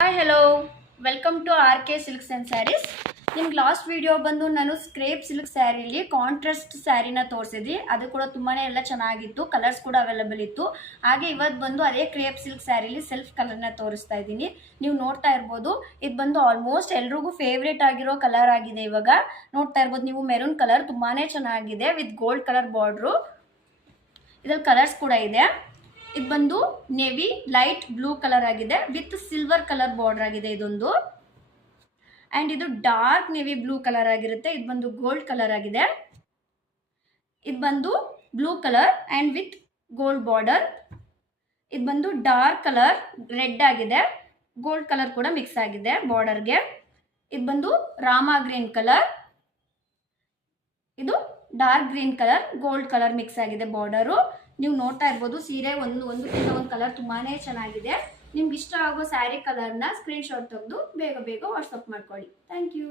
Hi hello welcome to R K silks and sarees. ನಿಮ್ಗೆ last video ಬಂದು ನಾನು crepe silk ಸ್ಯಾರಿಲಿ ಕಾಂಟ್ರಾಸ್ಟ್ ಸ್ಯಾರಿನ ತೋರಿಸಿದ್ವಿ. ಅದು ಕೂಡ ತುಂಬಾ ಎಲ್ಲ ಚೆನ್ನಾಗಿತ್ತು, ಕಲರ್ಸ್ ಕೂಡ ಅವೈಲೇಬಲ್ ಇತ್ತು. ಹಾಗೆ ಇವತ್ತು ಬಂದು ಅದೇ ಕ್ರೇಪ್ ಸಿಲ್ಕ್ ಸ್ಯಾರಿಲಿ ಸೆಲ್ಫ್ ಕಲರ್ನ ತೋರಿಸ್ತಾ ಇದ್ದೀನಿ. ನೀವು ನೋಡ್ತಾ ಇರ್ಬೋದು, ಇದು ಬಂದು ಆಲ್ಮೋಸ್ಟ್ ಎಲ್ರಿಗೂ ಫೇವ್ರೇಟ್ ಆಗಿರೋ ಕಲರ್ ಆಗಿದೆ. ಇವಾಗ ನೋಡ್ತಾ ಇರ್ಬೋದು ನೀವು, ಮೆರೂನ್ ಕಲರ್ ತುಂಬಾ ಚೆನ್ನಾಗಿದೆ ವಿತ್ ಗೋಲ್ಡ್ ಕಲರ್ ಬಾರ್ಡ್ರು. ಇದ್ರಲ್ಲಿ ಕಲರ್ಸ್ ಕೂಡ ಇದೆ. ಇದು ಬಂದು ನೇವಿ ಲೈಟ್ ಬ್ಲೂ ಕಲರ್ ಆಗಿದೆ ವಿತ್ ಸಿಲ್ವರ್ ಕಲರ್ ಬಾರ್ಡರ್ ಆಗಿದೆ ಇದೊಂದು. ಅಂಡ್ ಇದು ಡಾರ್ಕ್ ನೇವಿ ಬ್ಲೂ ಕಲರ್ ಆಗಿರುತ್ತೆ. ಇದು ಬಂದು ಗೋಲ್ಡ್ ಕಲರ್ ಆಗಿದೆ. ಇದು ಬಂದು blue colour and with gold border. ಇದು ಬಂದು ಡಾರ್ಕ್ ಕಲರ್ ರೆಡ್ ಆಗಿದೆ, ಗೋಲ್ಡ್ ಕಲರ್ ಕೂಡ ಮಿಕ್ಸ್ ಆಗಿದೆ ಬಾರ್ಡರ್ಗೆ. ಇದು ಬಂದು ರಾಮ ಗ್ರೀನ್ ಕಲರ್, ಇದು dark green colour, gold colour mix ಆಗಿದೆ ಬಾರ್ಡರು. ನೀವು ನೋಡ್ತಾ ಇರ್ಬೋದು, ಸೀರೆ ಒಂದಕ್ಕಿಂತ ಒಂದು ಕಲರ್ ತುಂಬಾನೇ ಚೆನ್ನಾಗಿದೆ. ನಿಮ್ಗೆ ಇಷ್ಟ ಆಗೋ ಸ್ಯಾರಿ ಕಲರ್ನ ಸ್ಕ್ರೀನ್ ಶಾಟ್ ತೆಗೆದು ಬೇಗ ವಾಟ್ಸಪ್ ಮಾಡ್ಕೊಳ್ಳಿ. Thank you.